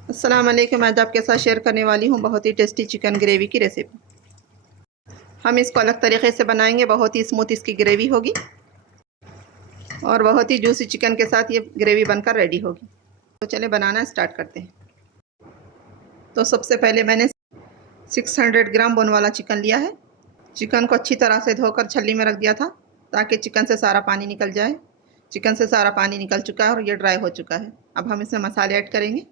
अस्सलाम वालेकुम। आज आपके साथ शेयर करने वाली हूँ बहुत ही टेस्टी चिकन ग्रेवी की रेसिपी। हम इसको अलग तरीके से बनाएंगे, बहुत ही स्मूथ इसकी ग्रेवी होगी और बहुत ही जूसी चिकन के साथ ये ग्रेवी बनकर रेडी होगी। तो चले बनाना स्टार्ट करते हैं। तो सबसे पहले मैंने 600 ग्राम बोन वाला चिकन लिया है। चिकन को अच्छी तरह से धोकर छल्ली में रख दिया था ताकि चिकन से सारा पानी निकल जाए। चिकन से सारा पानी निकल चुका है और ये ड्राई हो चुका है। अब हम इसमें मसाले ऐड करेंगे।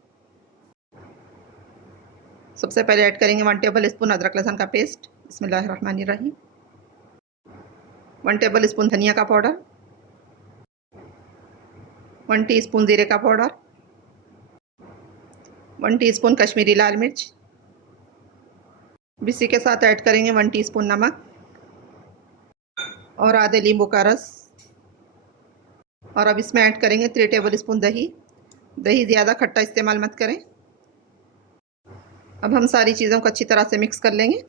सबसे पहले ऐड करेंगे 1 टेबल स्पून अदरक लहसुन का पेस्ट। बिस्मिल्लाहिर्रहमानिर्रहीम। 1 टेबल स्पून धनिया का पाउडर, 1 टीस्पून जीरे का पाउडर, 1 टीस्पून कश्मीरी लाल मिर्च। इसी के साथ ऐड करेंगे 1 टीस्पून नमक और आधे नींबू का रस। और अब इसमें ऐड करेंगे 3 टेबल स्पून दही। दही ज़्यादा खट्टा इस्तेमाल मत करें। अब हम सारी चीज़ों को अच्छी तरह से मिक्स कर लेंगे।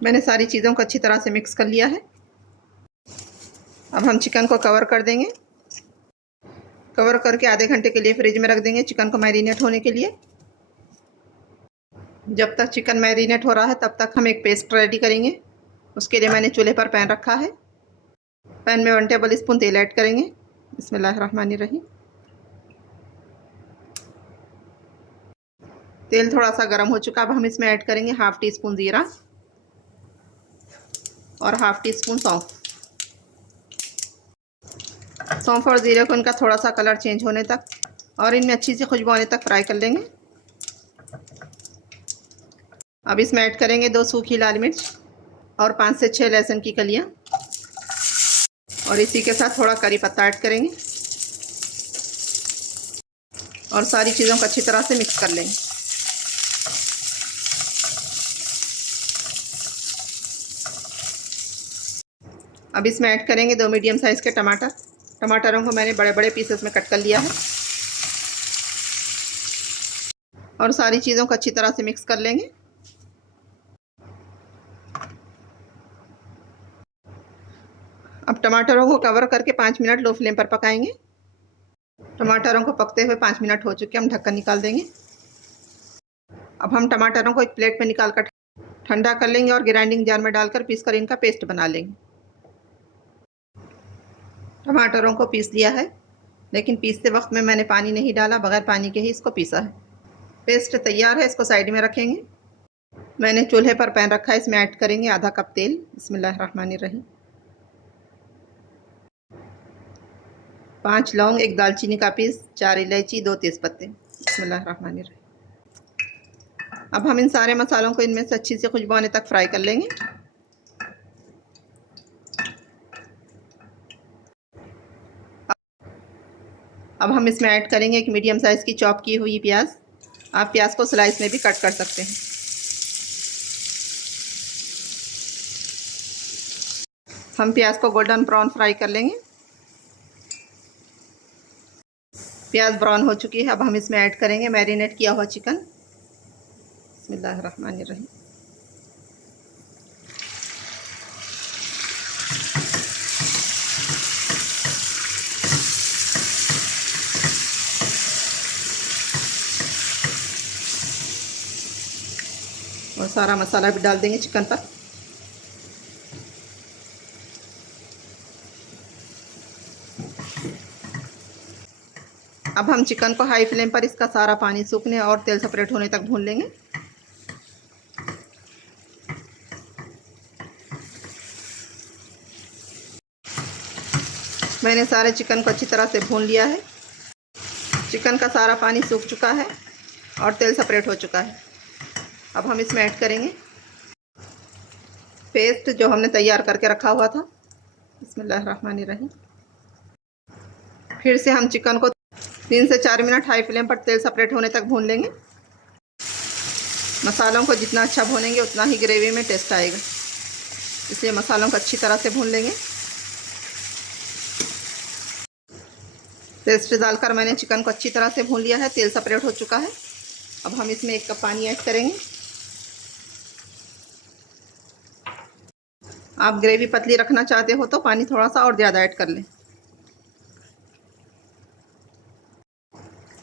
मैंने सारी चीज़ों को अच्छी तरह से मिक्स कर लिया है। अब हम चिकन को कवर कर देंगे। कवर करके आधे घंटे के लिए फ्रिज में रख देंगे चिकन को मैरिनेट होने के लिए। जब तक चिकन मैरिनेट हो रहा है तब तक हम एक पेस्ट रेडी करेंगे। उसके लिए मैंने चूल्हे पर पैन रखा है। पैन में 1 टेबल स्पून तेल ऐड करेंगे। बिस्मिल्लाहिर्रहमानिर्रहीम। तेल थोड़ा सा गर्म हो चुका। अब हम इसमें ऐड करेंगे 1/2 टीस्पून ज़ीरा और 1/2 टीस्पून सौंफ। सौंफ और ज़ीरे को इनका थोड़ा सा कलर चेंज होने तक और इनमें अच्छी सी खुशबू आने तक फ्राई कर लेंगे। अब इसमें ऐड करेंगे 2 सूखी लाल मिर्च और 5 से 6 लहसुन की कलियां और इसी के साथ थोड़ा करी पत्ता ऐड करेंगे और सारी चीज़ों को अच्छी तरह से मिक्स कर लेंगे। अब इसमें ऐड करेंगे 2 मीडियम साइज़ के टमाटर। टमाटरों को मैंने बड़े बड़े पीसेस में कट कर लिया है और सारी चीज़ों को अच्छी तरह से मिक्स कर लेंगे। अब टमाटरों को कवर करके 5 मिनट लो फ्लेम पर पकाएंगे। टमाटरों को पकते हुए 5 मिनट हो चुके, हम ढक्कन निकाल देंगे। अब हम टमाटरों को एक प्लेट में निकाल कर ठंडा कर लेंगे और ग्राइंडिंग जार में डालकर पीस कर इनका पेस्ट बना लेंगे। टमाटरों को पीस लिया है, लेकिन पीसते वक्त में मैंने पानी नहीं डाला, बगैर पानी के ही इसको पीसा है। पेस्ट तैयार है, इसको साइड में रखेंगे। मैंने चूल्हे पर पैन रखा है, इसमें ऐड करेंगे आधा कप तेल। बिस्मिल्लाहिर्रहमानिर्रहीम। 5 लौंग, 1 दालचीनी का पीस, 4 इलायची, 2 तेज़पत्ते। बिस्मिल्लाहिर्रहमानिर्रहीम। अब हम इन सारे मसालों को इनमें से अच्छी सी खुशबू आने तक फ्राई कर लेंगे। अब हम इसमें ऐड करेंगे एक मीडियम साइज़ की चॉप की हुई प्याज। आप प्याज को स्लाइस में भी कट कर सकते हैं। हम प्याज को गोल्डन ब्राउन फ्राई कर लेंगे। प्याज ब्राउन हो चुकी है। अब हम इसमें ऐड करेंगे मैरिनेट किया हुआ चिकन। बिस्मिल्लाहिर्रहमानिर्रहीम। और सारा मसाला भी डाल देंगे चिकन पर। अब हम चिकन को हाई फ्लेम पर इसका सारा पानी सूखने और तेल सेपरेट होने तक भून लेंगे। मैंने सारे चिकन को अच्छी तरह से भून लिया है। चिकन का सारा पानी सूख चुका है और तेल सेपरेट हो चुका है। अब हम इसमें ऐड करेंगे पेस्ट जो हमने तैयार करके रखा हुआ था। बिस्मिल्लाहिर्रहमानिर्रहीम। फिर से हम चिकन को 3 से 4 मिनट हाई फ्लेम पर तेल सेपरेट होने तक भून लेंगे। मसालों को जितना अच्छा भूनेंगे उतना ही ग्रेवी में टेस्ट आएगा, इसलिए मसालों को अच्छी तरह से भून लेंगे। पेस्ट डालकर मैंने चिकन को अच्छी तरह से भून लिया है, तेल सेपरेट हो चुका है। अब हम इसमें 1 कप पानी ऐड करेंगे। आप ग्रेवी पतली रखना चाहते हो तो पानी थोड़ा सा और ज़्यादा ऐड कर लें।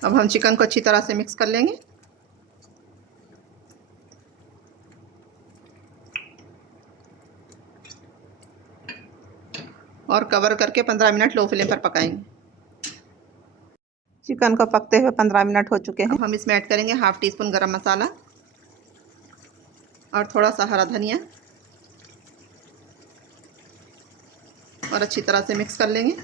अब हम चिकन को अच्छी तरह से मिक्स कर लेंगे और कवर करके 15 मिनट लो फ्लेम पर पकाएंगे। चिकन को पकते हुए 15 मिनट हो चुके हैं। अब हम इसमें ऐड करेंगे हाफ टी स्पून गरम मसाला और थोड़ा सा हरा धनिया और अच्छी तरह से मिक्स कर लेंगे।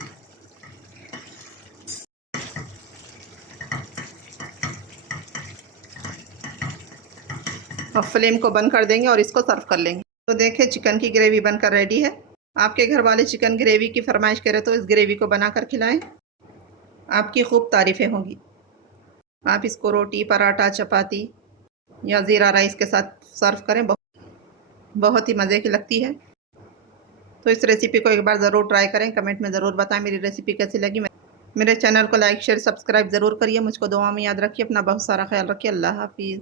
अब फ्लेम को बंद कर देंगे और इसको सर्व कर लेंगे। तो देखिए चिकन की ग्रेवी बनकर रेडी है। आपके घर वाले चिकन ग्रेवी की फरमाइश करें तो इस ग्रेवी को बनाकर खिलाएं, आपकी खूब तारीफ़ें होंगी। आप इसको रोटी, पराठा, चपाती या ज़ीरा राइस के साथ सर्व करें, बहुत ही मज़े की लगती है। तो इस रेसिपी को एक बार ज़रूर ट्राई करें। कमेंट में ज़रूर बताएं मेरी रेसिपी कैसी लगी। मेरे चैनल को लाइक शेयर सब्सक्राइब ज़रूर करिए। मुझको दुआ में याद रखिए। अपना बहुत सारा ख्याल रखिए। अल्लाह हाफिज़।